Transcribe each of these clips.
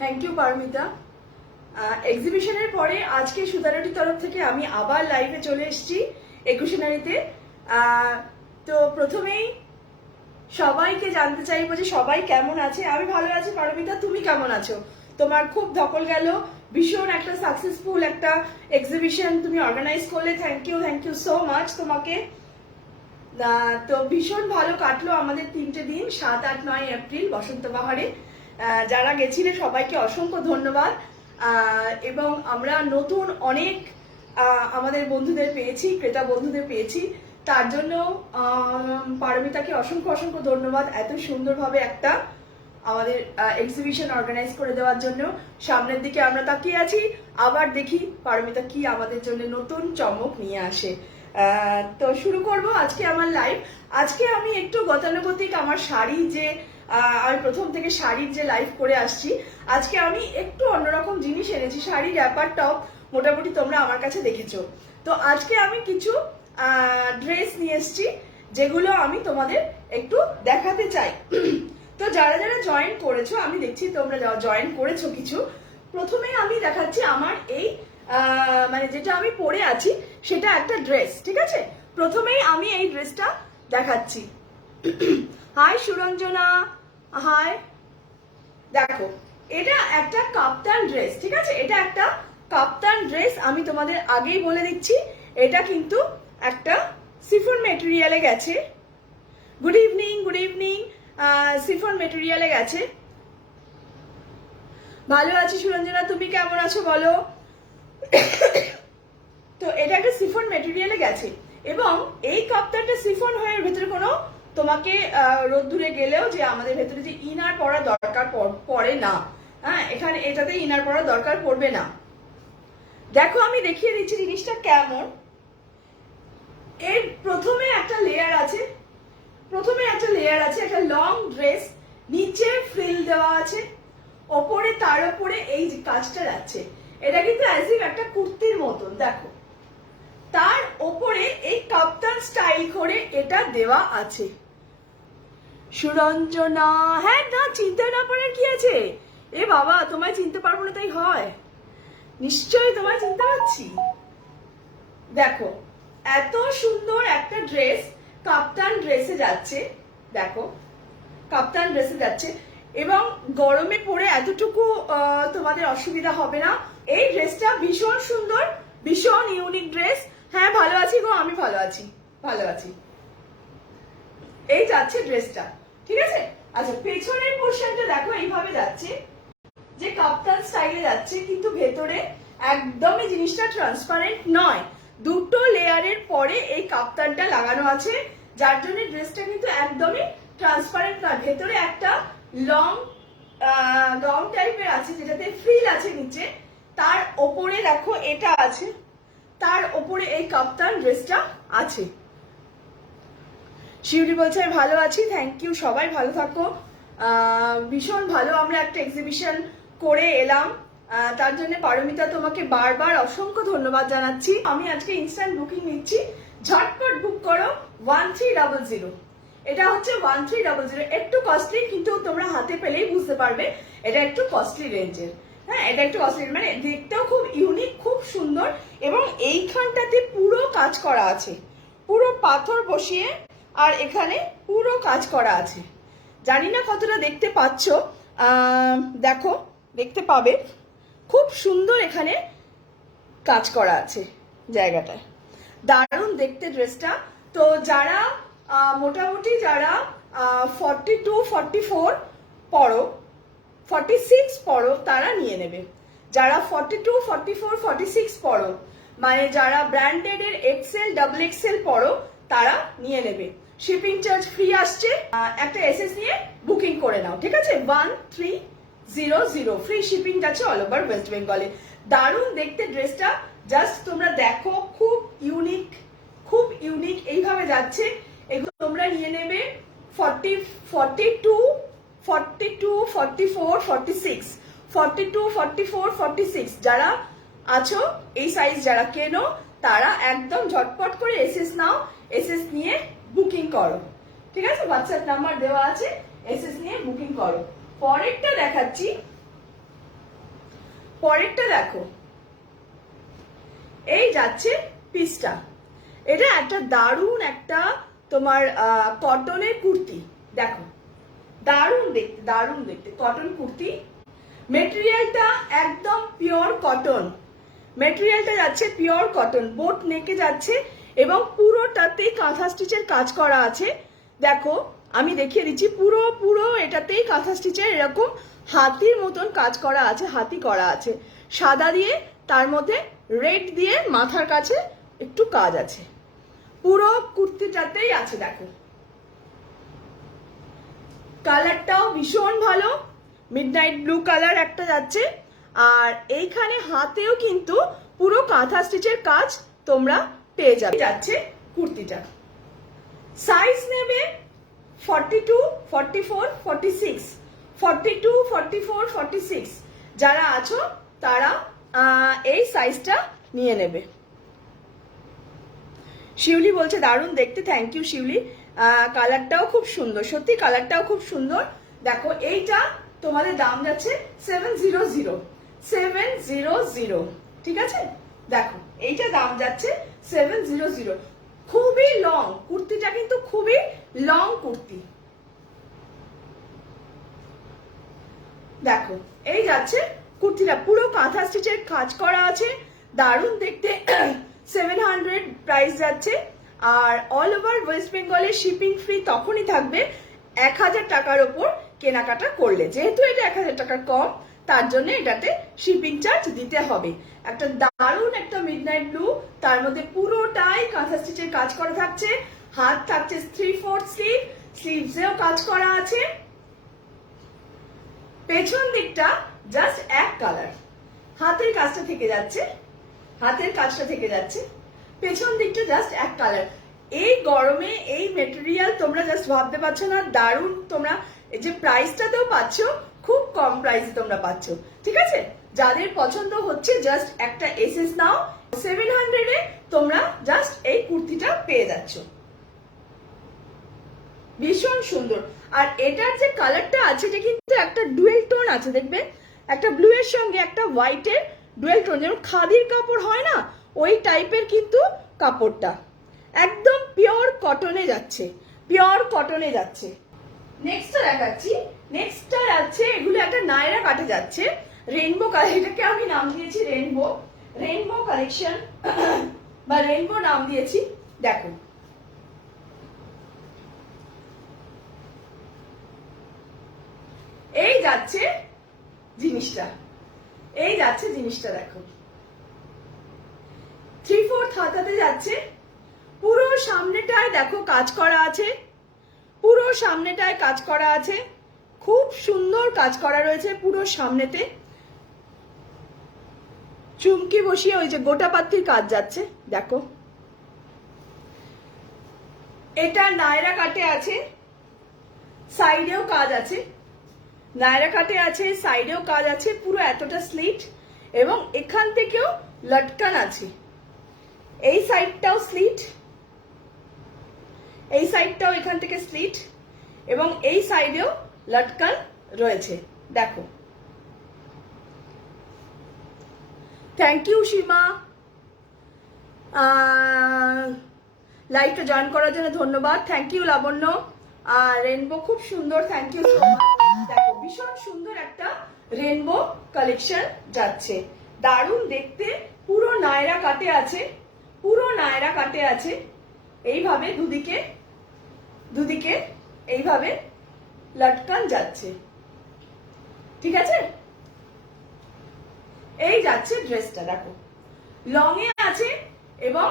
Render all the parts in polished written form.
Thank you Paromita. এক্সিবিশনের পরে আজকে সুতারটির তরফ থেকে আমি আবার লাইভে চলে এসেছি একুশনারিতে। তো প্রথমেই সবাইকে জানতে চাইবো যে সবাই কেমন আছে। আমি ভালো আছি পারমিতা, তুমি কেমন আছো? তোমার খুব ধকল গেল, ভীষণ একটা সাকসেসফুল একটা এক্সিবিশন তুমি অর্গানাইজ করলে। থ্যাংক ইউ সো মাচ তোমাকে। তো ভীষণ ভালো কাটলো আমাদের 3টে দিন, 7, 8, 9 এপ্রিল বসন্তবাহারে। যারা গেছিলে সবাইকে অসংখ্য ধন্যবাদ। এবং আমরা নতুন অনেক আমাদের বন্ধুদের পেয়েছি, ক্রেতা বন্ধুদের পেয়েছি, তার জন্য পারমিতাকে অসংখ্য ধন্যবাদ এত সুন্দরভাবে একটা আমাদের এক্সিবিশন অর্গানাইজ করে দেওয়ার জন্য। সামনের দিকে আমরা তাকিয়ে আছি, আবার দেখি পারমিতা কি আমাদের জন্য নতুন চমক নিয়ে আসে। তো শুরু করব আজকে আমার লাইভ। আজকে আমি একটু গতানুগতিক আমার শাড়ি যে আমি প্রথম থেকে শাড়ির যে লাইভ করে আসছি, আজকে আমি একটু অন্যরকম জিনিস এনেছি। শাড়ি, র্যাপার, টপ মোটামুটি তোমরা আমার কাছে দেখেছো। তো আজকে আমি কিছু ড্রেস নিয়ে এসেছি যেগুলো আমি তোমাদের একটু দেখাতে চাই। তো যারা যারা জয়েন করেছো, আমি দেখছি তোমরা জয়েন করেছো কিছু। প্রথমে আমি দেখাচ্ছি আমার এই মানে যেটা আমি পরে আছি সেটা একটা ড্রেস, ঠিক আছে? প্রথমেই আমি এই ড্রেসটা দেখাচ্ছি। Hi Suranjana, hi. দেখো, এটা একটা কাপ্তান ড্রেস, ঠিক আছে? এটা একটা কাপ্তান ড্রেস। আমি তোমাদের আগেই বলে দিচ্ছি, এটা কিন্তু একটা সিফন মেটেরিয়ালে গেছে। Good evening. সিফন মেটেরিয়ালে গেছে। ভালো আছি সুরঞ্জনা, তুমি কেমন আছো বলো? তো এটা একটা সিফন মেটেরিয়ালে গেছে এবং এই কাপ্তানটা সিফন হয়ে ভেতরে কোনো তোমাকে রোদ্দুরে গেলেও যে আমাদের ভেতরে যে ইনার পরা দরকার পড়ে না। হ্যাঁ, এখানে এটাতে ইনার পরা দরকার পড়বে না। দেখো, আমি দেখিয়ে দিচ্ছি জিনিসটা কেমন। এর প্রথমে একটা লেয়ার আছে, একটা লং ড্রেস, নিচে ফ্রিল দেওয়া আছে, ওপরে তার উপরে এই কাজটা যাচ্ছে। এটা কিন্তু অ্যাজ ইফ একটা কুর্তির মতন। দেখো, তার ওপরে এই কাপ্তান স্টাইল করে এটা দেওয়া আছে। সুরঞ্জনা, হ্যাঁ না, চিন্তা না করার কি আছে? এ বাবা, তোমায় চিনতে পারবো না তাই হয়? নিশ্চয়ই তোমায় চিনতে পারছি। দেখো, এত সুন্দর একটা ড্রেস কাপ্তান ড্রেসে যাচ্ছে। দেখো, কাপ্তান ড্রেসে যাচ্ছে এবং গরমে পরে এতটুকু তোমাদের অসুবিধা হবে না। এই ড্রেসটা ভীষণ সুন্দর, ভীষণ ইউনিক ড্রেস। হ্যাঁ, ভালো আছি গো, আমি ভালো আছি। এই যাচ্ছে ড্রেসটা, ঠিক আছে? আচ্ছা, পেছনের পোর্শনটা দেখো এইভাবে যাচ্ছে, যে কাপ্তান স্টাইলে যাচ্ছে, কিন্তু ভেতরে একদমই জিনিসটা ট্রান্সপারেন্ট নয়। দুটো লেয়ারের পরে এই কাপ্তানটা লাগানো আছে, যার জন্য ড্রেসটা কিন্তু একদমই ট্রান্সপারেন্ট নয়। ভেতরে একটা লং গাউন টাইপের আছে যেটাতে ফ্রিল আছে নিচে, তার ওপরে দেখো এটা আছে, তার ওপরে এই কাপ্তান ড্রেসটা আছে। শিউলি বলছে ভালো আছি, থ্যাংক ইউ, সবাই ভালো থাকো। ভীষণ ভালো আমরা একটা এক্সিবিশন করে এলাম, তার জন্য পারমিতা তোমাকে বারবার অসংখ্য ধন্যবাদ জানাচ্ছি। আমি আজকে ইনস্ট্যান্ট বুকিং নিচ্ছি, ঝটপট বুক করো। 1300, এটা হচ্ছে 1300। একটু কস্টলি, কিন্তু তোমরা হাতে পেলেই বুঝতে পারবে এটা একটু কস্টলি রেঞ্জের। হ্যাঁ, এটা একটু কস্টলি, মানে দেখতেও খুব ইউনিক, খুব সুন্দর। এবং এইখানটাতে পুরো কাজ করা আছে, পুরো পাথর বসিয়ে, আর এখানে পুরো কাজ করা আছে। জানি না কতটা দেখতে পাচ্ছ, দেখো, দেখতে পাবে, খুব সুন্দর এখানে কাজ করা আছে জায়গাটায়। দারুণ দেখতে ড্রেসটা। তো যারা মোটামুটি যারা 42, 44 পড়ো, 46 পড়ো, তারা নিয়ে নেবে। যারা 42, 44, 46 পড়ো, মানে যারা ব্র্যান্ডেড এর এক্সেল, ডাবল এক্সেল পড়ো, তারা নিয়ে নেবে। শিপিং চার্জ ফ্রি আসছে। একটা এসএস নিয়ে বুকিং করে নাও, ঠিক আছে? 1300 ফ্রি শিপিং যাচ্ছে অল ওভার ওয়েস্ট বেঙ্গলে। দারুণ দেখতে ড্রেসটা, জাস্ট তোমরা দেখো, খুব ইউনিক এইভাবে যাচ্ছে। এগুলো তোমরা নিয়ে নেবে। 42, 44, 46 যারা আছো, এই সাইজ যারা কেনো, তারা একদম ঝটপট করে এসএস নাও। এসএস নিয়ে বুকিং করো, ঠিক আছে? হোয়াটসঅ্যাপ নাম্বার দেওয়া আছে, এসএস নিয়ে বুকিং করো। পরেরটা দেখাচ্ছি, পরেরটা দেখো, এই যাচ্ছে পিসটা। এটা একটা দারুণ একটা তোমার কটনের কুর্তি, দেখো দারুণ দেখতে, দারুণ দেখতে কটন কুর্তি। মেটেরিয়ালটা একদম পিওর কটন, মেটেরিয়ালটা যাচ্ছে পিওর কটন, বোট নেকে যাচ্ছে এবং পুরোটাতেই কাঁথা স্টিচের কাজ করা আছে। দেখো আমি দেখিয়ে দিচ্ছি, পুরো পুরো এটাতেই কাঁথা স্টিচের এরকম হাতির মতন কাজ করা আছে, হাতি করা আছে সাদা দিয়ে, তার মধ্যে রেড দিয়ে মাথার কাছে একটু কাজ আছে, পুরো কুর্তিটাতেই আছে। দেখো কালারটাও ভীষণ ভালো, মিডনাইট ব্লু কালার একটা যাচ্ছে। আর এইখানে হাতেও কিন্তু পুরো কাঁথা স্টিচের কাজ তোমরা পেয়ে যাবে। যাচ্ছে কুর্তিটা, সাইজ নেবে 42, 44, 46, 42, 44, 46 যারা আছো তারা এই সাইজটা নিয়ে নেবে। শিউলি বলছে দারুণ দেখতে, থ্যাংক ইউ শিউলি। কালারটাও খুব সুন্দর, সত্যি কালারটাও খুব সুন্দর। দেখো এইটা তোমাদের দাম যাচ্ছে 700, 700, ঠিক আছে? দেখো এইটা দাম যাচ্ছে 700। খুবই লং কুর্তিটা, কিন্তু খুবই লং কুর্তি। দেখো এই যাচ্ছে কুর্তিটা, পুরো কাঁথা স্টিচের কাজ করা আছে, দারুণ দেখতে। 700 প্রাইস যাচ্ছে। আর অল ওভার ওয়েস্ট বেঙ্গলে শিপিং ফ্রি তখনই থাকবে 1000 টাকার ওপর কেনাকাটা করলে। যেহেতু এটা 1000 টাকার কম, তার জন্য এটাতে শিপিং চার্জ দিতে হবে। একটা দারুণ একটা মিডনাইট ব্লু, তার মধ্যে পুরোটাই কাঁথা স্টিচের কাজ করা থাকছে, হাত থাকছে 3/4 স্লিভ, স্লিভসেও কাজ করা আছে। পেছন দিকটা জাস্ট এক কালার, হাতের কাজটা থেকে যাচ্ছে, হাতের কাজটা থেকে যাচ্ছে, পেছন দিকটা জাস্ট এক কালার। এই গরমে এই মেটেরিয়াল তোমরা জাস্ট ভাবতে পারছো না, দারুণ। তোমরা এই যে প্রাইসটাতেও পাচ্ছ, খুব কম প্রাইসে তোমরা পাচ্ছ, ঠিক আছে? যাদের পছন্দ হচ্ছে জাস্ট একটা এসএস নাও, 700 এ তোমরা জাস্ট এই কুর্তিটা পেয়ে যাচ্ছ, ভীষণ সুন্দর। আর এটার যে কালারটা আছে, এটা কিন্তু একটা ডুয়েল টোন আছে, দেখবে একটা ব্লু এর সঙ্গে একটা হোয়াইটের ডুয়েল টোন, যেমন খাদির কাপড় হয় না, ওই টাইপের কিন্তু কাপড়টা একদম পিওর কটনে যাচ্ছে, পিওর কটনে যাচ্ছে। নেক্সটটা দেখাচ্ছি, নেক্সটটা যাচ্ছে, এগুলো একটা নায়রা কাটে যাচ্ছে, রেইনবো কালার, এটাকে আমি নাম দিয়েছি রেইনবো, রেইনবো কালেকশন বা রেইনবো নাম দিয়েছি। দেখো এই যাচ্ছে জিনিসটা, এই যাচ্ছে জিনিসটা, দেখো 3/4 হাতাতে যাচ্ছে, পুরো সামনেটায় দেখো কাজ করা আছে, পুরো সামনেটায় কাজ করা আছে, খুব সুন্দর কাজ করা রয়েছে পুরো সামনেতে। চুমকি বসিয়ে ওই যে গোটা পাত্তির কাজ যাচ্ছে, দেখো এটা নায়রা কাটে আছে, সাইডেও কাজ আছে, নায়রা কাটে আছে, সাইডেও কাজ আছে, পুরো এতটা স্লিট, এবং এখান থেকেও লটকান আছে, এই সাইডটাও স্লিট, এই সাইডটাও এখান থেকে স্লিট, এবং এই সাইডেও লটকান রয়েছে। দেখো, থ্যাংক ইউ সীমা, লাইভটা জয়েন করার জন্য ধন্যবাদ, থ্যাংক ইউ লাবণ্য। আর রেনবো খুব সুন্দর, থ্যাংক ইউ সো মাচ। দেখো ভীষণ সুন্দর একটা রেনবো কালেকশন যাচ্ছে, দারুণ দেখতে, পুরো নায়রা কাটে আছে, পুরো নায়রা কাটে আছে, এইভাবে দুদিকে দুদিকে এইভাবে লটকান যাচ্ছে, ঠিক আছে? এই যাচ্ছে ড্রেসটা, দেখো লং এ আছে, এবং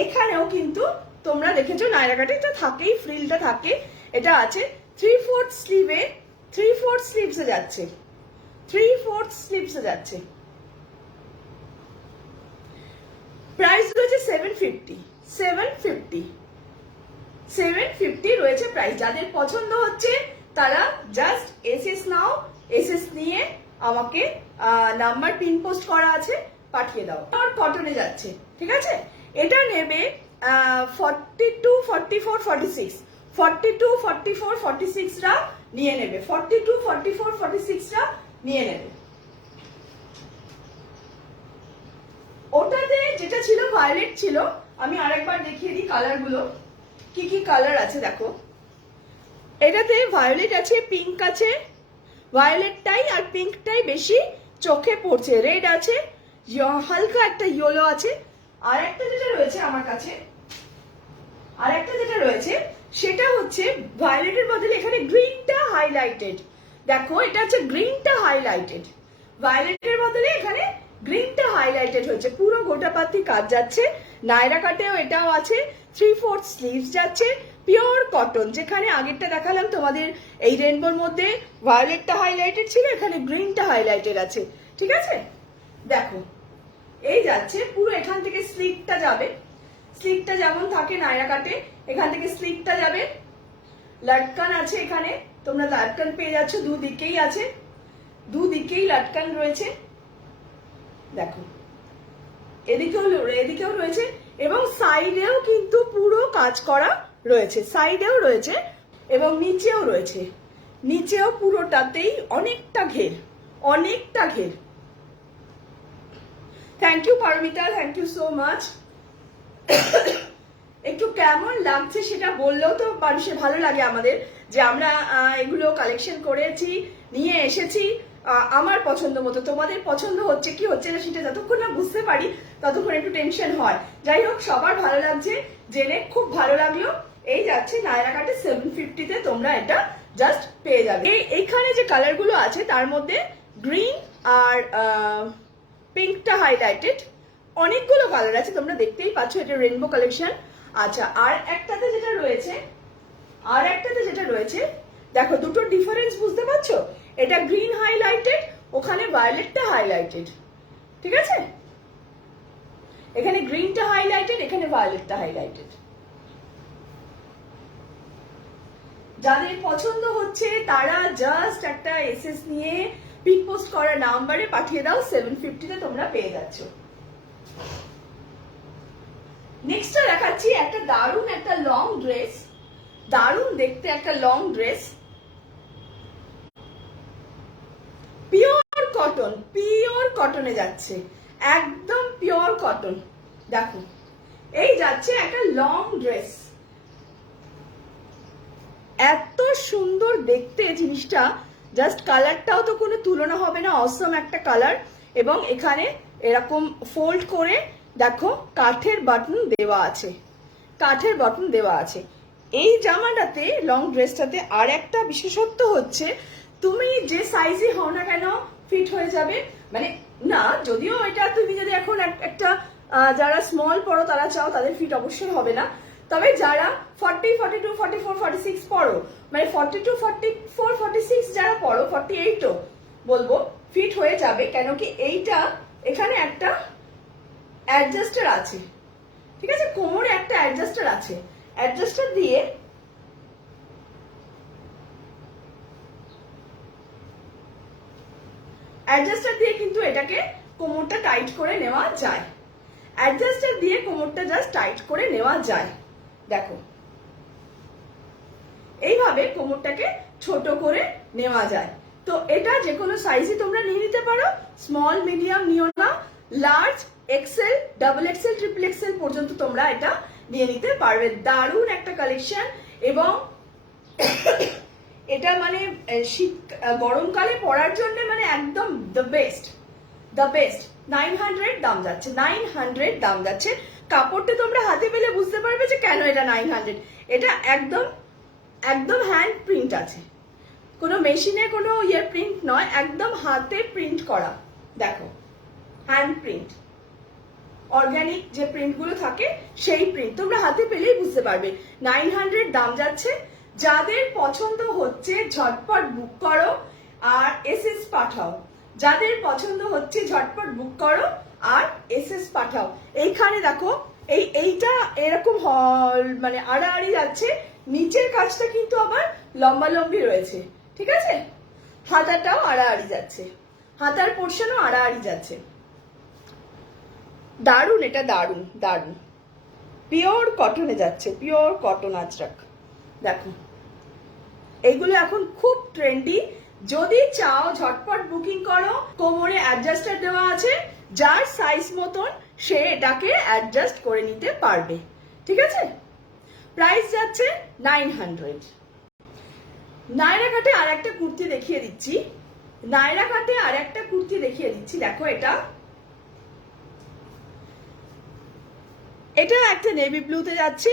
এইখানেও কিন্তু তোমরা দেখেছো নায়রা কাটে, এটা থাকেই, ফ্রিলটা থাকে, এটা আছে 3/4 স্লিভে, 3/4 স্লিভসে যাচ্ছে, 3/4 স্লিভসে যাচ্ছে। প্রাইস রয়েছে 750, 750, 750 রয়েছে প্রাইস। যাদের পছন্দ হচ্ছে তারা জাস্ট এসএস নাও, এসএস নিয়ে আমাকে নাম্বার পিন পোস্ট করা আছে পাঠিয়ে দাও। আর কটনে যাচ্ছে, ঠিক আছে? এটা নেবে 42, 44, 46, 42, 44, 46 রা নিয়ে নেবে, 42, 44, 46 রা নিয়ে নেবে। ওটাতে যেটা ছিল ভায়োলেট ছিল, আমি আরেকবার দেখিয়ে দিই কালারগুলো কি কি কালার আছে। দেখো এটাতে ভায়োলেট আছে, পিঙ্ক আছে, ভায়োলেটটাই আর পিঙ্কটাই বেশি চোখে পড়ছে, রেড আছে, হালকা একটা ইয়েলো আছে। আর একটা যেটা রয়েছে আমার কাছে, আর একটা যেটা রয়েছে সেটা হচ্ছে ভায়োলেটের বদলে এখানে গ্রিনটা হাইলাইটেড। দেখো এটা হচ্ছে গ্রিনটা হাইলাইটেড, ভায়োলেটের বদলে এখানে গ্রিনটা হাইলাইটেড হয়েছে। পুরো গোটাপাতি কাজ যাচ্ছে, নায়রা কাটেও এটাও আছে, 3/4 স্লিভস যাচ্ছে, পিওর কটন। যেখানে আগেরটা দেখালাম তোমাদের এই রেনবোর মধ্যে ভায়োলেটটা হাইলাইটেড ছিল, এখানে গ্রিনটা হাইলাইটেড আছে। ঠিক আছে, দেখো এই যাচ্ছে পুরো, এখান থেকে স্লিভটা যাবে, স্লিভটা যেমন থাকে নায়রা কাটে এখান থেকে স্লিভটা যাবে। লটকান আছে এখানে, তোমরা লটকান পেয়ে যাচ্ছ, দুদিকেই আছে, দুদিকেই লটকান রয়েছে। দেখো এদিকেও রয়েছে এবং সাইডেও কিন্তু পুরো কাজ করা রয়েছে, সাইডেও রয়েছে এবং নিচেও রয়েছে, নিচেও পুরোটাতেই অনেকটা ঘের, অনেকটা ঘের। Thank you Paramita, thank you so much. একটু কেমন লাগছে সেটা বললেও তো মানুষের ভালো লাগে আমাদের, যে আমরা এগুলো কালেকশন করেছি, নিয়ে এসেছি আমার পছন্দ মতো। তোমাদের পছন্দ হচ্ছে কি হচ্ছে না সেটা যতক্ষণ না বুঝতে পারি ততক্ষণ একটু টেনশন হয়। যাই হোক, সবার ভালো লাগছে জেনে খুব ভালো লাগলো। এই যাচ্ছে নায়রা কাটে 750-তে, তোমরা এটা জাস্ট পেয়ে যাবে। এইখানে যে কালারগুলো আছে তার মধ্যে গ্রিন আর পিঙ্কটা হাইলাইটেড, অনেকগুলো কালার আছে, তোমরা দেখতেই পাচ্ছ, এটা রেনবো কালেকশন। আচ্ছা, আর একটাতে যেটা রয়েছে, দেখো দুটো ডিফারেন্স বুঝতে পারছো? এটা গ্রিন হাইলাইটেড, ওখানে ভায়োলেটটা হাইলাইটেড। ঠিক আছে, এখানে গ্রিনটা হাইলাইটেড, এখানে ভায়োলেটটা হাইলাইটেড। যাদের পছন্দ হচ্ছে তারা জাস্ট একটা এসএস নিয়ে পিক পোস্ট করা নাম্বারে পাঠিয়ে দাও, 750-তে তোমরা পেয়ে যাচ্ছ। নেক্সটটা দেখাচ্ছি একটা দারুণ একটা লং ড্রেস, দারুণ দেখতে একটা long dress, pure cotton, pure কটনে যাচ্ছে, একদম পিওর কটন। দেখো এই যাচ্ছে একটা লং ড্রেস, এত সুন্দর দেখতে জিনিসটা, জাস্ট কালারটাও তো কোনো তুলনা হবে না, অসম একটা কালার। এবং এখানে এরকম ফোল্ড করে দেখো কাঠের বাটন দেওয়া আছে, কাঠের বাটন দেওয়া আছে। এই জামাটাতে, লং ড্রেসটাতে আর একটা বিশেষত্ব হচ্ছে, তুমি যে সাইজে হও না কেন ফিট হয়ে যাবে। মানে না, যদিও এটা তুমি যদি এখন একটা যারা স্মল পড়ো তারা চাও, তাদের ফিট অবশ্যই হবে না। তবে যারা 40, 42, 44, 46 পড়ো, মানে 42, 44, 46 যারা পড়ো, 48ও বলবো ফিট হয়ে যাবে। কেন কি এইটা এখানে একটা অ্যাডজাস্টার আছে, ঠিক আছে, কোমরে একটা অ্যাডজাস্টার আছে, অ্যাডজাস্টার দিয়ে কিন্তু এটাকে কোমরটা টাইট করে নেওয়া যায়, অ্যাডজাস্টার দিয়ে কোমরটা জাস্ট টাইট করে নেওয়া যায়। দেখো এইভাবে কোমরটাকে ছোট করে নেওয়া যায়। তো এটা যে কোনো সাইজে তোমরা নিয়ে নিতে পারো, স্মল মিডিয়াম নিও না, large, XL, double XL, triple XL পর্যন্ত তোমরা এটা নিয়ে নিতে পারবে। দারুণ একটা কালেকশন, এবং এটা মানে শীত গরমকালে পরার জন্য মানে একদম দ্য বেস্ট, দ্য বেস্ট। 900 দাম যাচ্ছে, 900 দাম যাচ্ছে। কাপড়টা তোমরা হাতে পেলে বুঝতে পারবে যে কেন এটা 900। এটা একদম একদম হ্যান্ড প্রিন্ট আছে, কোনো মেশিনে কোনো প্রিন্ট নয়, একদম হাতে প্রিন্ট করা। দেখো হ্যান্ড প্রিন্ট, অর্গানিক যে প্রিন্টগুলো থাকে সেই প্রিন্ট, তোমরা হাতে পেলেই বুঝতে পারবে। 900 দাম যাচ্ছে। যাদের পছন্দ হচ্ছে ঝটপট বুক করো আর এসএস পাঠাও, যাদের পছন্দ হচ্ছে ঝটপট বুক করো আর এসএস পাঠাও। এইখানে দেখো এইটা এরকম মানে আড়াআড়ি যাচ্ছে, নিচের কাজটা কিন্তু আবার লম্বা লম্বি রয়েছে, ঠিক আছে, হাতাটাও আড়াআড়ি যাচ্ছে, হাতার পোর্শনও আড়াআড়ি যাচ্ছে। দারুন, এটা দারুন, দারুন, পিওর কটনে যাচ্ছে, পিওর কটন আজরাক। দেখো এইগুলো এখন খুব ট্রেন্ডি, যদি চাও ঝটপট বুকিং করো। কোমরে অ্যাডজাস্টার দেওয়া আছে, যার সাইজ মতন সে এটাকে অ্যাডজাস্ট করে নিতে পারবে। ঠিক আছে, প্রাইস যাচ্ছে 900। নায়রা কাটে আর একটা কুর্তি দেখিয়ে দিচ্ছি, নায়রা কাটে আর একটা কুর্তি দেখিয়ে দিচ্ছি। দেখো এটা একটা নেভি ব্লুতে যাচ্ছে,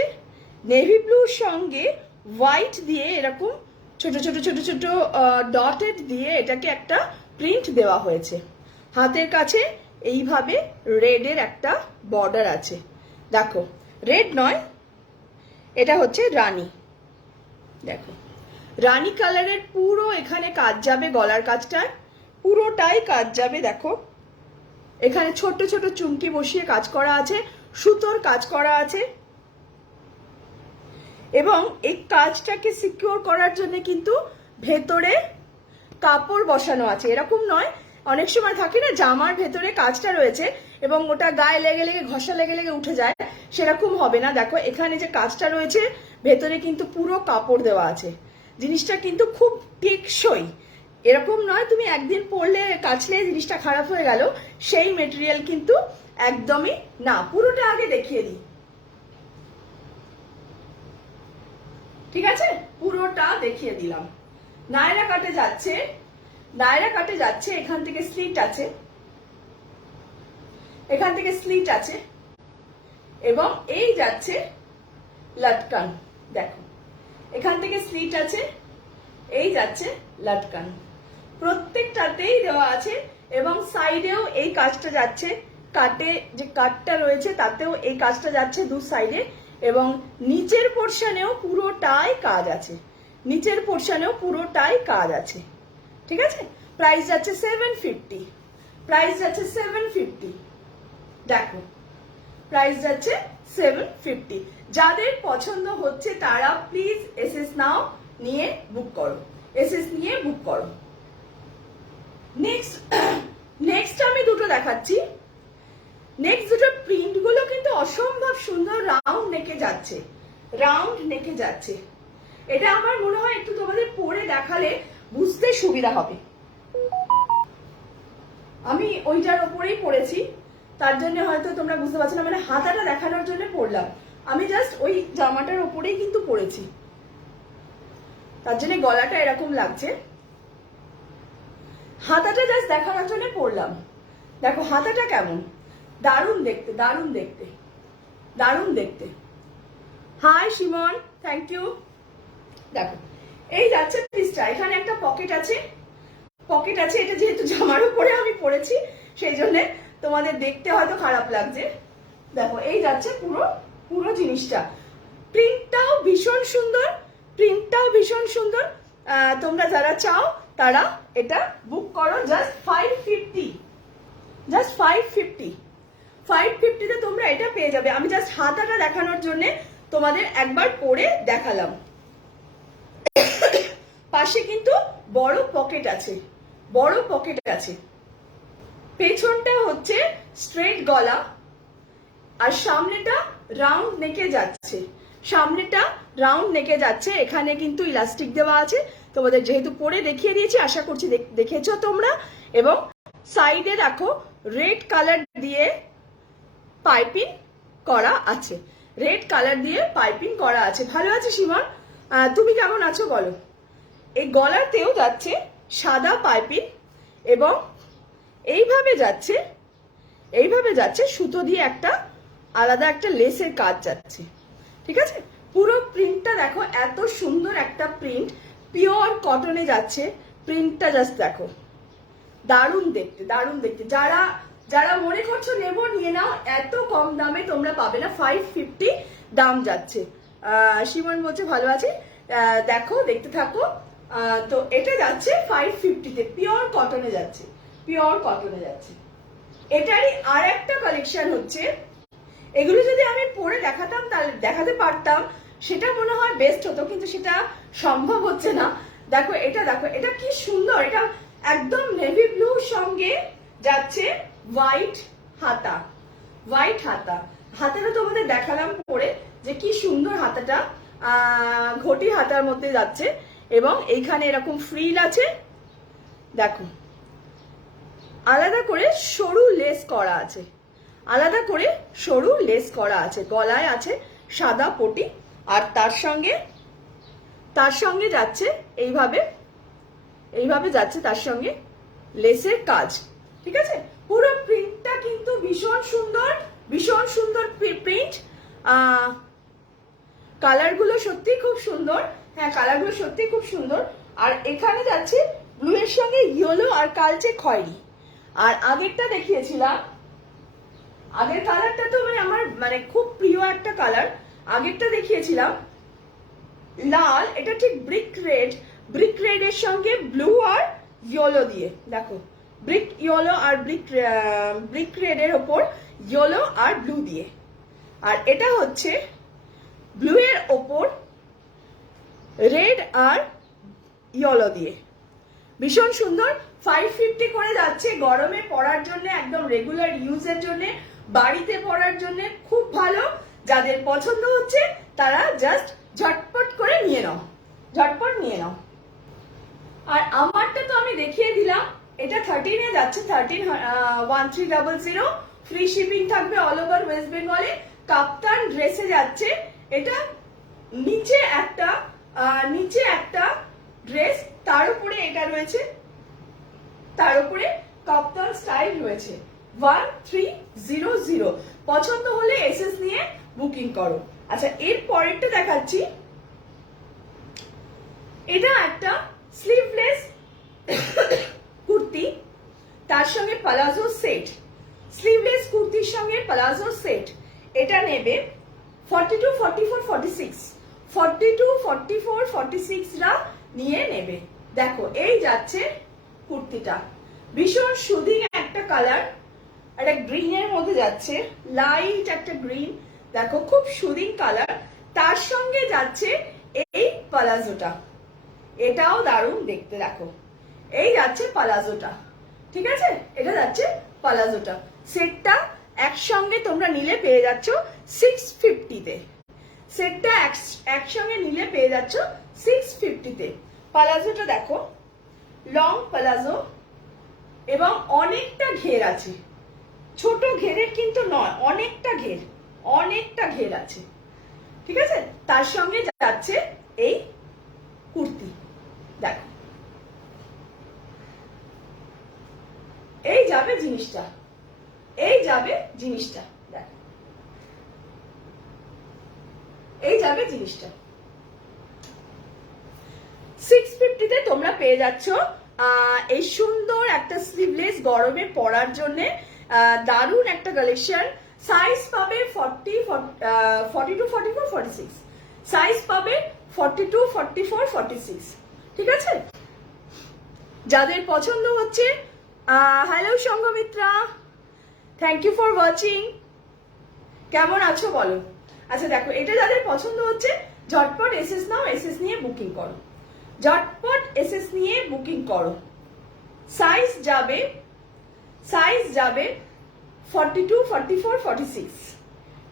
নেভি ব্লুর সঙ্গে হোয়াইট দিয়ে এরকম ছোট ছোট ছোট ছোট ডটেড দিয়ে এটাকে একটা প্রিন্ট দেওয়া হয়েছে। হাতের কাছে এইভাবে রেডের একটা বর্ডার আছে। দেখো রেড নয়, এটা হচ্ছে রানী। দেখো রানী কালারের পুরো এখানে কাজ যাবে, গলার কাজটার পুরোটাই কাজ যাবে। দেখো এখানে ছোট ছোট চুমকি বসিয়ে কাজ করা আছে, সুতোর কাজ করা আছে, এবং এই কাজটাকে সিকিউর করার জন্য কিন্তু ভেতরে কাপড় বসানো আছে। এরকম নয়, অনেক সময় থাকে না জামার ভেতরে কাজটা রয়েছে এবং ওটা গায়ে লেগে লেগে ঘষা লেগে লেগে উঠে যায়, সেরকম হবে না। দেখো এখানে যে কাজটা রয়েছে ভেতরে কিন্তু পুরো কাপড় দেওয়া আছে, জিনিসটা কিন্তু খুব টেকসই। এরকম নয় তুমি একদিন পরলে কাচলে জিনিসটা খারাপ হয়ে গেল, সেই মেটেরিয়াল কিন্তু একদমই না। পুরোটা আগে দেখিয়ে দিই, ঠিক আছে, পুরোটা দেখিয়ে দিলাম। নায়রা কাটে যাচ্ছে, নায়রা কাটে যাচ্ছে, এখান থেকে স্লিট আছে, এখান থেকে স্লিট আছে, এবং এই যাচ্ছে লটকান। দেখো এখান থেকে স্লিট আছে, এই যাচ্ছে লটকান, প্রত্যেকটাতেই দেওয়া আছে, এবং সাইডেও এই কাজটা যাচ্ছে, কাটে যে কাটটা রয়েছে তাতেও এই কাজটা যাচ্ছে দু সাইডে, এবং নিচের পোর্শনেও পুরোটাই কাজ আছে, নিচের পোর্শনেও পুরোটাই কাজ আছে। ঠিক আছে, প্রাইস যাচ্ছে 750, প্রাইস যাচ্ছে 750। দেখো প্রাইস যাচ্ছে 750। যাদের পছন্দ হচ্ছে তারা প্লিজ এসএস নাও নিয়ে বুক করো, এসএস নিয়ে বুক করো। নেক্সট আমি দুটো দেখাচ্ছি। নেক্সট দুটো প্রিন্ট গুলো কিন্তু অসম্ভব সুন্দর, রাউন্ড নেকে যাচ্ছে, রাউন্ড নেকে যাচ্ছে। এটা আমার মনে হয় একটু তোমাদের পরে দেখালে বুঝতে সুবিধা হবে। আমি ওইটার ওপরেই পড়েছি, তার জন্য হয়তো তোমরা বুঝতে পারছো না, মানে হাতাটা দেখানোর জন্য পড়লাম। আমি জাস্ট ওই জামাটার ওপরেই কিন্তু পড়েছি, তার জন্য গলাটা এরকম লাগছে। হাতাটা জাস্ট দেখানোর জন্য পড়লাম। দেখো হাতাটা কেমন, দারুণ দেখতে, দারুণ দেখতে, দারুণ দেখতে। Hi Simon, thank you. দেখো এই যাচ্ছে পিসটা, এখানে একটা পকেট আছে, পকেট আছে। এটা যেহেতু জামার উপরে আমি পরেছি সেই জন্য তোমাদের দেখতে হয়তো খারাপ লাগছে। দেখো এই যাচ্ছে পুরো পুরো জিনিসটা, প্রিন্টটাও ভীষণ সুন্দর, প্রিন্টটাও ভীষণ সুন্দর। তোমরা যারা চাও তারা এটা বুক করো, জাস্ট 550, জাস্ট 550, 550 তোমরা এটা পেয়ে যাবে। আমি জাস্ট হাতাটা দেখানোর জন্য তোমাদের একবার পরে দেখালাম। পাশে কিন্তু বড় পকেট আছে, বড় পকেট আছে। পেছনটা হচ্ছে স্ট্রেট গলা, আর সামনেটা রাউন্ড নেকে যাচ্ছে, সামনেটা রাউন্ড নেকে যাচ্ছে। এখানে কিন্তু ইলাস্টিক দেওয়া আছে, তোমাদের যেহেতু পরে দেখিয়ে দিয়েছি আশা করছি দেখেছো তোমরা। এবং সাইডে দেখো রেড কালার দিয়ে পাইপিং করা আছে, রেড কালার দিয়ে পাইপিং করা আছে। ভালো আছে সীমন, তুমি কেমন আছো বলো। এই গলাতেও যাচ্ছে সাদা পাইপিং, এবং এইভাবে যাচ্ছে, এইভাবে যাচ্ছে সুতো দিয়ে একটা আলাদা একটা লেসের কাজ যাচ্ছে। ঠিক আছে, পুরো প্রিন্টটা দেখো, এত সুন্দর একটা প্রিন্ট, পিওর কটনে যাচ্ছে প্রিন্টটা, জাস্ট দেখো দারুণ দেখতে, দারুণ দেখতে। যারা যারা মনে করছো নেবো নিয়ে নাও, এত কম দামে তোমরা পাবে না, 550 দাম যাচ্ছে। সিমন বলছে ভালো আছে, দেখো দেখতে থাকো। তো এটা যাচ্ছে 550-তে, পিওর কটনে যাচ্ছে, পিওর কটনে যাচ্ছে। এটারই আর একটা কালেকশন হচ্ছে, এগুলো যদি আমি পরে দেখাতাম তাহলে দেখাতে পারতাম, সেটা মনে হয় বেস্ট হতো, কিন্তু সেটা সম্ভব হচ্ছে না। দেখো এটা, দেখো এটা কি সুন্দর, এটা একদম নেভি ব্লুর সঙ্গে যাচ্ছে হোয়াইট হাতা, হোয়াইট হাতা। হাতাটা তোমাদের দেখালাম পরে যে কি সুন্দর হাতাটা, ঘটি হাতার মধ্যে যাচ্ছে, এবং এইখানে এরকম ফ্রিল আছে। দেখো আলাদা করে সরু লেস করা আছে, আলাদা করে সরু লেস করা আছে, গলায় আছে সাদা পটি, আর তার সঙ্গে যাচ্ছে এইভাবে যাচ্ছে তার সঙ্গে লেসের কাজ। ঠিক আছে, পুরো প্রিন্টটা কিন্তু ভীষণ সুন্দর প্রিন্ট। কালারগুলো সত্যি খুব সুন্দর। হ্যাঁ, কালারগুলো সত্যি খুব সুন্দর। আর এখানে যাচ্ছে ব্লু এর সঙ্গে ইয়েলো আর কালচে খয়েরি। আর আগেরটা দেখিয়েছিলাম, আগের কালারটা তো আমার খুব প্রিয় একটা কালার। আগেরটা দেখিয়েছিলাম লাল, এটা ঠিক ব্রিক রেড এর সঙ্গে ব্লু আর ইয়েলো দিয়ে, দেখো ব্রিক ইয়েলো আর ব্রিক রেড এর ওপর ইয়েলো আর ব্লু দিয়ে। আর এটা হচ্ছে ব্লু এর ওপর রেড আর ইয়েলো দিয়ে, ভীষণ সুন্দর। 550 করে যাচ্ছে, গরমে পরার জন্য, একদম রেগুলার ইউজের জন্য, বাড়িতে পরার জন্য খুব ভালো। যাদের পছন্দ হচ্ছে তারা জাস্ট ঝটপট করে নিয়ে নাও। আর আমারটা তো আমি দেখিয়ে দিলাম, এটা 13 এ যাচ্ছে, 13 1300, ফ্রি শিপিং থাকবে অল ওভার ওয়েস্ট বেঙ্গলে। কাপ্তান ড্রেসে যাচ্ছে, এটা নিচে একটা ড্রেস, তার উপরে এটা রয়েছে, তার উপরে কাপ্তান স্টাইল রয়েছে। 1300, পছন্দ হলে এসএস নিয়ে বুকিং করো। আচ্ছা, এর পরেরটা দেখাচ্ছি, এটা একটা স্লিভলেস কুর্তি, তার সঙ্গে পালাজো সেট, স্লিভলেস কুর্তির সঙ্গে পালাজো সেট। এটা নেবে 42, 44, 46, 42, 44, 46 রা নিয়ে নেবে। দেখো, এই যাচ্ছে কুর্তিটা, ভীষণ সুদিং একটা কালার, একটা গ্রিনের মধ্যে যাচ্ছে, লাইট একটা গ্রিন, দেখো খুব সুদিং কালার। তার সঙ্গে যাচ্ছে এই পালাজোটা, এটাও দারুণ দেখতে। দেখো, এই যাচ্ছে পালাজোটা, ঠিক আছে, এটা যাচ্ছে পালাজোটা। সেটটা একসঙ্গে তোমরা নিলে পেয়ে যাচ্ছ 650 তে, সেটটা একসঙ্গে নিলে পেয়ে যাচ্ছ 650 তে। পালাজোটা দেখো, লং পালাজো এবং অনেকটা ঘের আছে, ছোট ঘেরের কিন্তু নয়, অনেকটা ঘের আছে, ঠিক আছে। তার সঙ্গে যাচ্ছে এই কুর্তি, দেখো এই যাবে জিনিসটা, দেখো এই যাবে জিনিসটা। 650 তে তোমরা পেয়ে যাচ্ছ এই সুন্দর একটা স্লিভলেস, গরমে পরার জন্য দারুণ একটা কালেকশন। সাইজ পাবে 42, 44, 46, সাইজ পাবে 42, 44, 46, ঠিক আছে। যাদের পছন্দ হচ্ছে, hello Sanghamitra, thank you for watching, কেমন আছো বলো। আচ্ছা দেখো, এটা যাদের পছন্দ হচ্ছে ঝটপট এসএস নাও, এসএস নিয়ে বুকিং করো, ঝটপট এসএস নিয়ে বুকিং করো। সাইজ যাবে 42, 44, 46,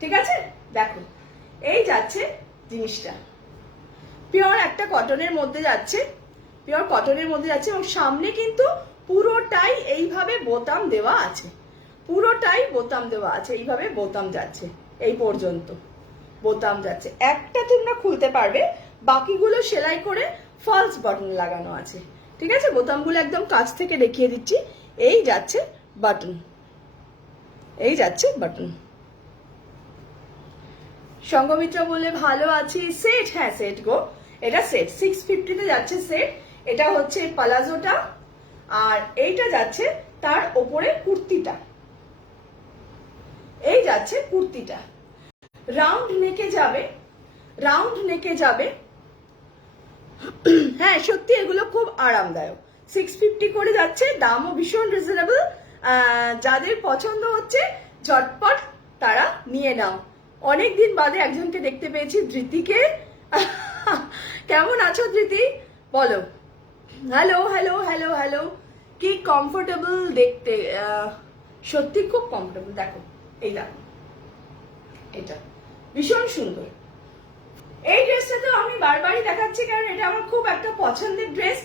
ঠিক আছে। দেখো, এই যাচ্ছে জিনিসটা, পিওর একটা কটনের মধ্যে যাচ্ছে, এবং সামনে কিন্তু পুরোটাই এইভাবে বোতাম দেওয়া আছে, এইভাবে বোতাম যাচ্ছে, এই পর্যন্ত বোতাম যাচ্ছে। একটা তোমরা খুলতে পারবে, বাকিগুলো সেলাই করে ফলস বাটন লাগানো আছে, ঠিক আছে। বোতামগুলো একদম কাছ থেকে দেখিয়ে দিচ্ছি, এই যাচ্ছে বাটন, সংঘমিত্রা বলে ভালো আছি। সেট, হ্যাঁ সেট গো, এটা সেট 650 তে যাচ্ছে সেট। এটা হচ্ছে পালাজোটা, আর এইটা যাচ্ছে তার ওপরে কুর্তিটা, এই যাচ্ছে কুর্তিটা, রাউন্ড নেকে যাবে। হ্যাঁ সত্যি এগুলো খুব আরামদায়ক, 650 করে যাচ্ছে, দামও ভীষণ রিজনেবল। যাদের পছন্দ হচ্ছে ঝটপট তারা নিয়ে নাও। অনেকদিন বাদে একজনকে দেখতে পেয়েছি, ধৃতিকে। কেমন আছো ধৃতি, বলো। হ্যালো, কি কমফোর্টেবল দেখতে, সত্যি খুব কমফোর্টেবল। দেখো, এই দেখো, এটা ভীষণ সুন্দর। এই ড্রেসটা তো আমি বারবারই দেখাচ্ছি, কারণ এটা আমার খুব একটা পছন্দের ড্রেস।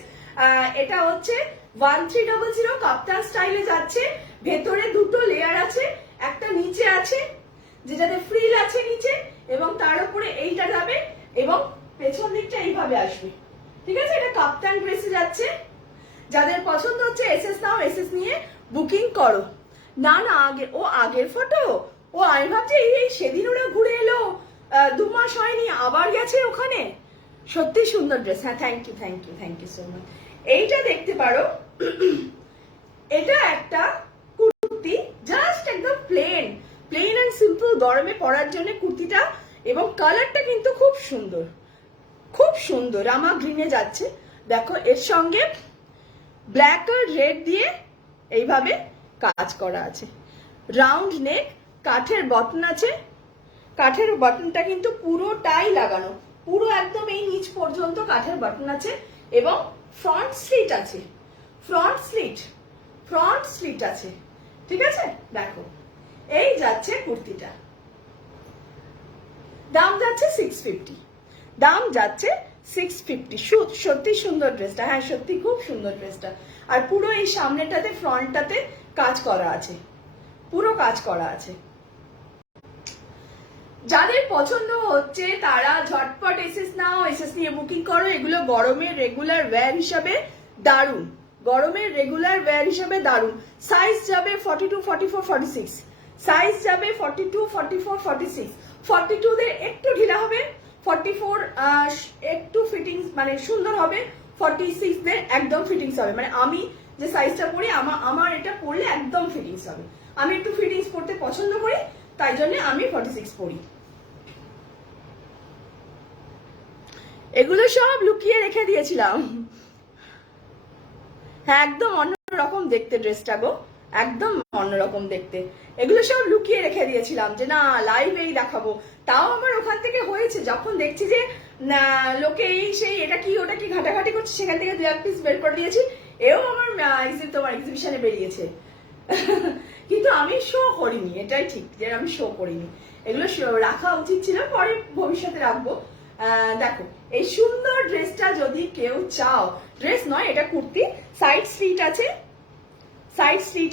এটা হচ্ছে 1300 কাপ্তান স্টাইলে যাচ্ছে, ভেতরে দুটো লেয়ার আছে, একটা নিচে আছে যেটাতে ফ্রিল আছে নিচে, এবং তার উপরে এইটা যাবে এবং পেছন দিকটা এইভাবে আসবে। ঠিক আছে, এটা কাপ্তান ড্রেসে যাচ্ছে। যাদের পছন্দ হচ্ছে এসএস নাও, এসএস নিয়ে বুকিং করো। না না, আগের ফটো, আমি ভাবছি এই সেদিন ওরা ঘুরে এলো, 2 মাস হয়নি আবার গেছে ওখানে। সত্যি সুন্দর ড্রেস। হ্যাঁ, থ্যাংক ইউ সো মাচ। এইটা দেখতে পারো, এটা একটা কুর্তি, জাস্ট একদম প্লেন অ্যান্ড সিম্পল গরমে পরার জন্য কুর্তিটা, এবং কালারটা কিন্তু খুব সুন্দর রামা গ্রিনে যাচ্ছে। দেখো এর সঙ্গে ব্ল্যাক আর রেড দিয়ে এইভাবে কাজ করা আছে, রাউন্ড নেক, কাঠের বটন আছে, কাঠের বটনটা কিন্তু পুরোটাই লাগানো, পুরো একদম এই নিচ পর্যন্ত কাঠের বটন আছে, এবং ফ্রন্ট স্লিট আছে, ফ্রন্ট স্লিট আছে। ঠিক আছে, দেখো এই যাচ্ছে কুর্তিটা, দাম যাচ্ছে 650, দাম যাচ্ছে 650। সত্যি সুন্দর ড্রেসটা, হ্যাঁ সত্যি খুব সুন্দর ড্রেসটা। আর পুরো এই সামনেটাতে ফ্রন্টটাতে কাজ করা আছে, পুরো কাজ করা আছে। যাদের পছন্দ হচ্ছে তারা ঝটপট এসএস নাও, এসএস নিয়ে বুকিং করো। এগুলো গরমের রেগুলার ওয়্যার হিসাবে দারুণ, গরমের রেগুলার ওয়্যার হিসাবে দারুণ। সাইজ যাবে 42, 44, 46, সাইজ যাবে 42, 44, 46। 42 দের একটু ঢিলা হবে, 44 একটু ফিটিংস মানে সুন্দর হবে, 46 দের একদম ফিটিংস হবে। মানে আমি যে সাইজটা পরি আমার এটা পরলে একদম ফিটিংস হবে। আমি একটু ফিটিংস পরতে পছন্দ করি, তাই জন্য আমি 46 পরি। এগুলো সব লুকিয়ে রেখে দিয়েছিলাম। হ্যাঁ, একদম অন্যরকম দেখতে ড্রেসটা গো, একদম অন্যরকম দেখতে। এগুলো সব লুকিয়ে রেখে দিয়েছিলাম যে না লাইভেই দেখাবো। তাও আমার ওখান থেকে হয়েছে, যখন দেখছি যে না লোকে এই সেই এটা কি ওটা কি ঘাটাঘাটি করছে, সেখান থেকে 2-1 পিস বের করে দিয়েছি। এও আমার তোমার এক্সিবিশনে বেরিয়েছে। কিন্তু আমি শো করিনি, এটাই ঠিক যে আমি শো করিনি। এগুলো রাখা উচিত ছিল, পরে ভবিষ্যতে রাখবো। দেখো এই সুন্দর ড্রেসটা যদি কেউ চাও, ড্রেস নয় এটা কুর্তি, সাইড স্লিট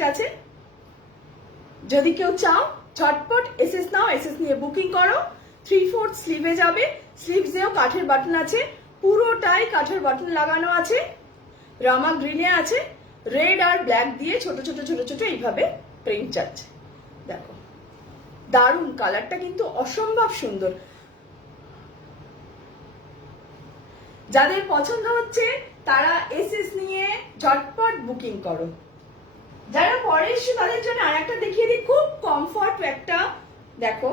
আছে, যদি কেউ চাও ঝটপট এসএস নাও, এসএস নিয়ে বুকিং করো। 3/4 স্লিভে যাবে, স্লিভসেও কাঠের বাটন আছে, পুরোটাই কাঠের বাটন লাগানো আছে, রামা গ্রিনে আছে, রেড আর ব্ল্যাক দিয়ে ছোট ছোট এইভাবে প্রিন্ট যাচ্ছে। দেখো দারুণ, কালারটা কিন্তু অসম্ভব সুন্দর। যাদের পছন্দ হচ্ছে তারা এসএস নিয়ে ঝটপট বুকিং করো। যারা পরে এসছো তাদের জন্য আর একটা দেখিয়ে দিই, খুব কমফর্ট একটা, দেখো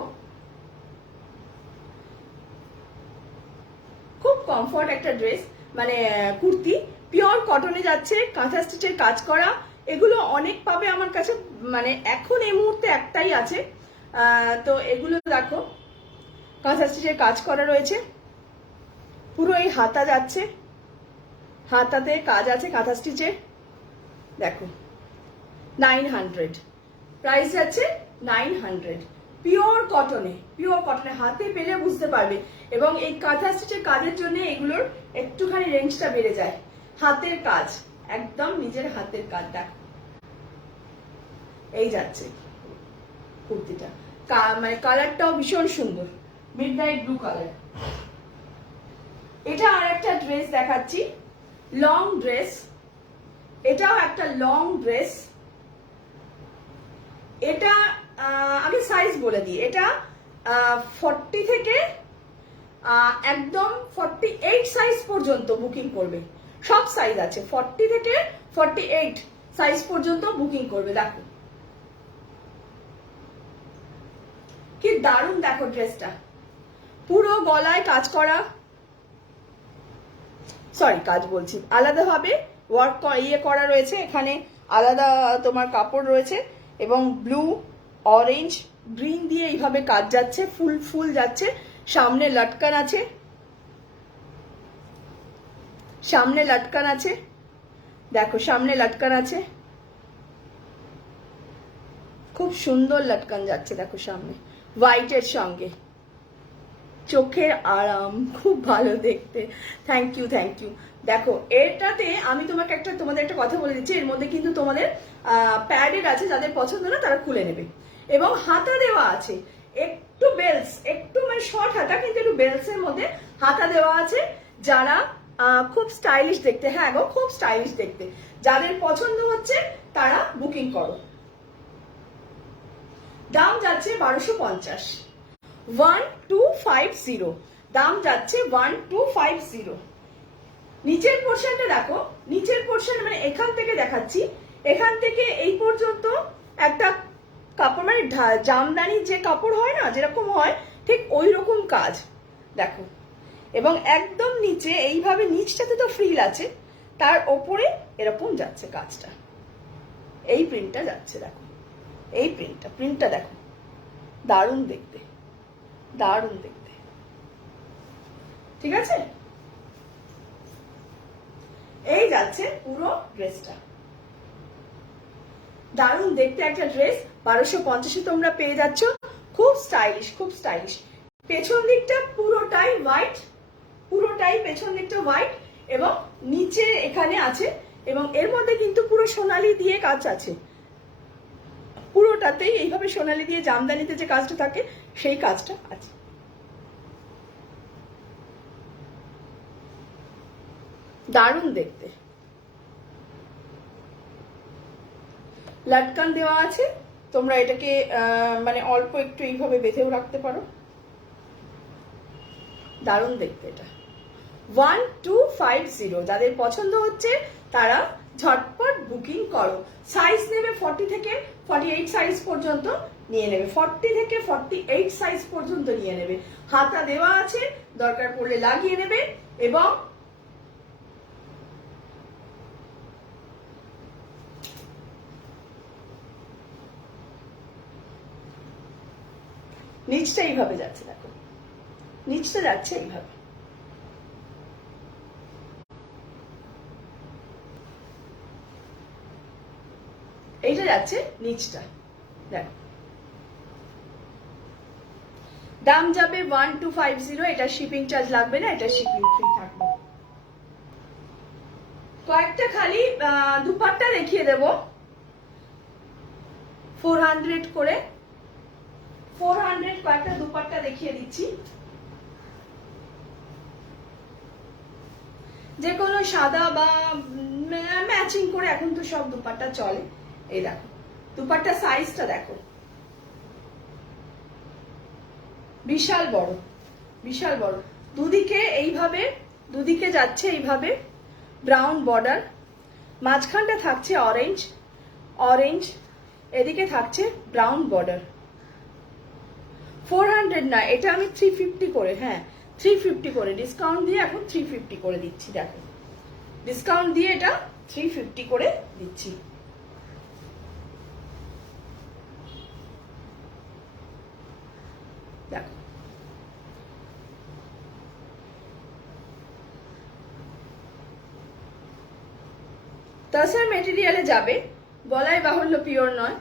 খুব কমফর্ট একটা ড্রেস, মানে কুর্তি, পিওর কটনে যাচ্ছে, কাঁথা স্টিচের কাজ করা। এগুলো অনেক পাবে আমার কাছে, মানে এখন এই মুহূর্তে একটাই আছে। তো এগুলো দেখো কাঁথা স্টিচের কাজ করা রয়েছে, পুরো এই হাতা যাচ্ছে, হাতাতে কাজ আছে কাঁথা স্টিচের। দেখো 900, প্রাইস যাচ্ছে 900, পিওর কটনে হাতে পেলে বুঝতে পারবে। এবং এই কাঁথা স্টিচের কাজের জন্য এগুলোর একটুখানি রেঞ্জটা বেড়ে যায়। হাতের কাজ, একদম নিজের হাতের কাজ। দেখো এই যাচ্ছে কুর্তিটা, মানে কালারটাও ভীষণ সুন্দর, মিডনাইট ব্লু কালার। এটা আর একটা ড্রেস দেখাচ্ছি, লং ড্রেস, এটাও একটা লং ড্রেস। এটা আগে সাইজ বলে দিই, এটা 40 থেকে একদম 48 সাইজ পর্যন্ত বুকিং করবে, সব সাইজ আছে, 40 থেকে 48 সাইজ পর্যন্ত বুকিং করবে। দেখো কি দারুণ, দেখো ড্রেসটা পুরো গলায় কাজ করা, সরি কাজ বলছি, আলাদাভাবে ওয়ার্ক করা রয়েছে এখানে, আলাদা তোমার কাপড় রয়েছে, এবং ব্লু, অরেঞ্জ, গ্রিন দিয়ে এইভাবে কাজ যাচ্ছে, ফুল যাচ্ছে। সামনে লটকান আছে, দেখো সামনে লটকান আছে, খুব সুন্দর লটকান যাচ্ছে। দেখো সামনে হোয়াইটের সঙ্গে, চোখের আরাম, খুব ভালো দেখতে। Thank you. দেখো এটাতে আমি তোমাদের একটা কথা বলে দিচ্ছি, এর মধ্যে কিন্তু তোমাদের প্যাডেড আছে, যাদের পছন্দ না তারা খুলে নেবে। এবং হাতা দেওয়া আছে, একটু বেলস, একটু মানে শর্ট হাতা কিন্তু একটু বেলসের মধ্যে হাতা দেওয়া আছে। যারা খুব স্টাইলিশ দেখতে, হ্যাঁ গো খুব স্টাইলিশ দেখতে, যাদের পছন্দ হচ্ছে তারা বুকিং করো। দাম যাচ্ছে 1250, 1250 দাম যাচ্ছে 1250। নিচের পোর্শনটা দেখো, নিচের পোর্শন মানে এখান থেকে দেখাচ্ছি, এখান থেকে এই পর্যন্ত একটা কাপড় মানে জামদানির যে কাপড় হয় না যেরকম হয় ঠিক ওই রকম কাজ দেখো। এবং একদম নিচে এইভাবে নিচটাতে তো ফ্রিল আছে, তার ওপরে এরকম যাচ্ছে কাজটা, এই প্রিন্টটা যাচ্ছে দেখো, এই প্রিন্টটা দেখো, দারুণ দেখতে, দারুণ দেখতে, ঠিক আছে। এই যাচ্ছে পুরো ড্রেসটা, দারুণ দেখতে একটা ড্রেস, 1250 তোমরা পেয়ে যাচ্ছ, খুব স্টাইলিশ, খুব স্টাইলিশ। পেছন দিকটা পুরোটাই হোয়াইট, পুরোটাই পেছন দিকটা হোয়াইট এবং নিচে এখানে আছে, এবং এর মধ্যে কিন্তু পুরো সোনালি দিয়ে কাজ আছে, পুরোটাতেই এইভাবে সোনালি দিয়ে জামদানিতে যে কাজটা থাকে সেই কাজটা আছে। দারুণ দেখতে, লটকান দেওয়া আছে, তোমরা এটাকে মানে অল্প একটু এইভাবে বেঁধেও রাখতে পারো, দারুণ দেখতে এটা। 1250 যাদের পছন্দ হচ্ছে তারা ঝটপট বুকিং করো। সাইজ নেবে 40 থেকে 48 সাইজ পর্যন্ত নিয়ে নেবে, 40 থেকে 48 সাইজ পর্যন্ত নিয়ে নেবে। হাতা দেওয়া আছে, দরকার পড়লে লাগিয়ে নেবে। এবং নিচটা এইভাবে যাচ্ছে দেখো, নিচটা যাচ্ছে এইভাবে, এইটা যাচ্ছে নিচটা দেখো। দাম যাবে 1250, এটা শিপিং চার্জ লাগবে না, এটা শিপিং ফ্রি থাকবে। কয়েকটা খালি দুপাট্টা দেখিয়ে দেব, 400 করে, 400 কয়েকটা দুপাট্টা দেখিয়ে দিচ্ছি। যে কোনো সাদা বা ম্যাচিং করে এখন তো সব দুপাট্টা চলে। এই দেখো দুপাট্টা সাইজটা দেখো, বিশাল বড়, বিশাল বড়, দুদিকে এইভাবে, দুদিকে যাচ্ছে এইভাবে ব্রাউন বর্ডার, মাঝখানটা থাকছে অরেঞ্জ, অরেঞ্জ, এদিকে থাকছে ব্রাউন বর্ডার। 400 না, এটা আমি 350 করে, হ্যাঁ 350 করে ডিসকাউন্ট দিয়ে এখন 350 করে দিচ্ছি দেখো, ডিসকাউন্ট দিয়ে এটা 350 করে দিচ্ছি। দেখো তাসার মেটেরিয়ালে যাবে, বলাই বাহুল্য পিওর নয়,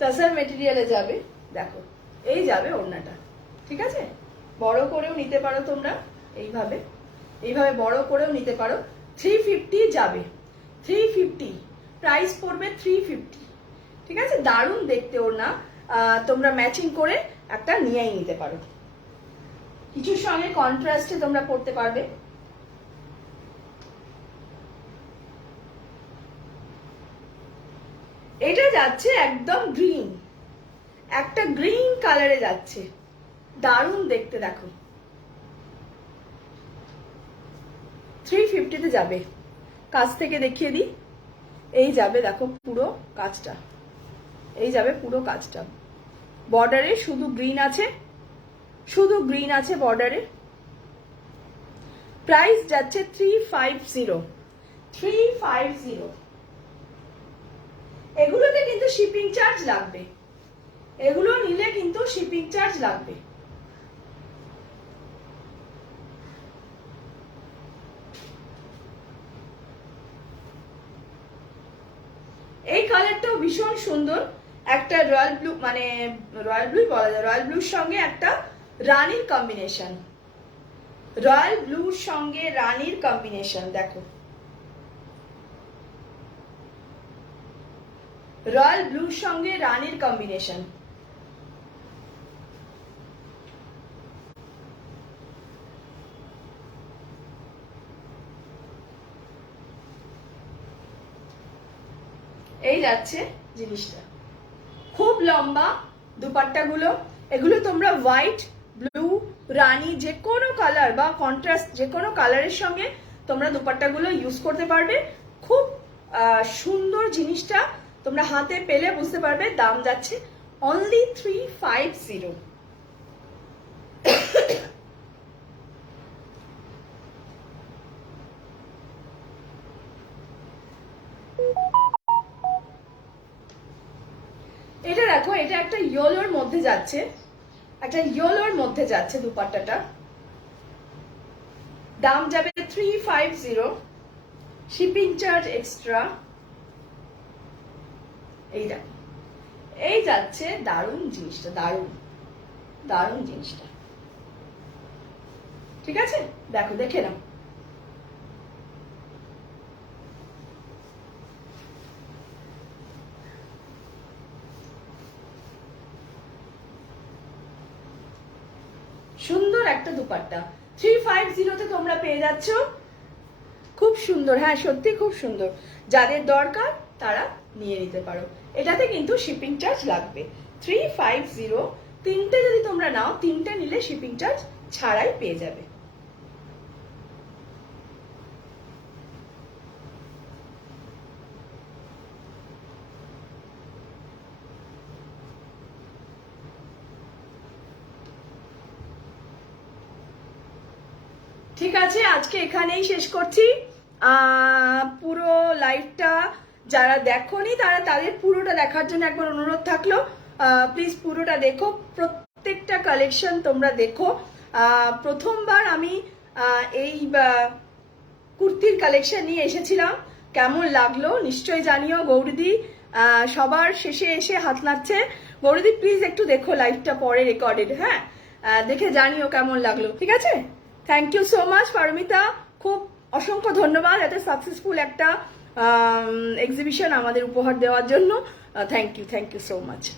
তাসার মেটেরিয়ালে যাবে দেখো, এই যাবে ওড়নাটা, ঠিক আছে। বড় করেও নিতে পারো তোমরা, এইভাবে এইভাবে বড় করেও নিতে পারো। 350 যাবে, 350 প্রাইস পড়বে 350, ঠিক আছে। দারুণ দেখতে ওড়না, তোমরা ম্যাচিং করে একটা নিয়েই নিতে পারো, কিছুর সঙ্গে কন্ট্রাস্টে তোমরা পড়তে পারবে। এটা যাচ্ছে একদম গ্রিন, একটা গ্রিন কালারে যাচ্ছে, দারুণ দেখতে দেখো। 350 যাবে, কাছ থেকে দেখিয়ে দিই, এই যাবে দেখো পুরো কাজটা, এই যাবে পুরো কাজটা, বর্ডারে শুধু গ্রিন আছে, শুধু গ্রিন আছে বর্ডারে। প্রাইস যাচ্ছে 350, 350। এগুলোতে কিন্তু শিপিং চার্জ লাগবে, এগুলো নিলে কিন্তু শিপিং চার্জ লাগবে। এই কালারটাও ভীষণ সুন্দর, একটা রয়্যাল ব্লু, মানে রয়্যাল ব্লু বলা যায়, রয়্যাল ব্লুর সঙ্গে একটা রানীর কম্বিনেশন, রয়্যাল ব্লুর সঙ্গে রানীর কম্বিনেশন দেখো, রয়্যাল ব্লুর সঙ্গে রানীর কম্বিনেশন। এই যাচ্ছে জিনিসটা, খুব লম্বা দুপাট্টাগুলো। এগুলো তোমরা হোয়াইট, ব্লু, রানী যে কোনো কালার বা কন্ট্রাস্ট যে কোনো কালারের সঙ্গে তোমরা দুপাট্টাগুলো ইউজ করতে পারবে। খুব সুন্দর জিনিসটা, তোমরা হাতে পেলে বুঝতে পারবে। দাম যাচ্ছে অনলি 350। এটা দেখো, এটা একটা ইয়েলোর মধ্যে যাচ্ছে, একটা ইয়েলোর মধ্যে যাচ্ছে দুপাট্টাটা। দাম যাবে 350, শিপিং চার্জ এক্সট্রা। এই দেখো, এই যাচ্ছে দারুণ জিনিসটা, দারুণ দারুণ জিনিসটা। ঠিক আছে, দেখো, দেখে নাও। সুন্দর একটা দুপাট্টা 350-তে তোমরা পেয়ে যাচ্ছ। খুব সুন্দর, হ্যাঁ সত্যি খুব সুন্দর। যাদের দরকার তারা নিয়ে নিতে পারো। এটাতে কিন্তু শিপিং চার্জ লাগবে 350। তিনটে যদি তোমরা নাও, তিনটে নিলে শিপিং চার্জ ছাড়াই পেয়ে যাবে। ঠিক আছে, আজকে এখানেই শেষ করছি। পুরো লাইভটা যারা দেখোনি তারা তাদের পুরোটা দেখার জন্য একবার অনুরোধ থাকলো, প্লিজ পুরোটা দেখো, প্রত্যেকটা কালেকশন তোমরা দেখো। প্রথমবার আমি এই কুর্তির কালেকশন নিয়ে এসেছিলাম, কেমন লাগলো নিশ্চয়ই জানিও। গৌরীদি সবার শেষে এসে হাত নাড়ছে। গৌরীদি প্লিজ একটু দেখো লাইভটা পরে রেকর্ডেড, হ্যাঁ দেখে জানিও কেমন লাগলো। ঠিক আছে, thank you so much Paramita, খুব অসংখ্য ধন্যবাদ এত সাকসেসফুল একটা এক্সিবিশন আমাদের উপহার দেওয়ার জন্য। Thank you so much.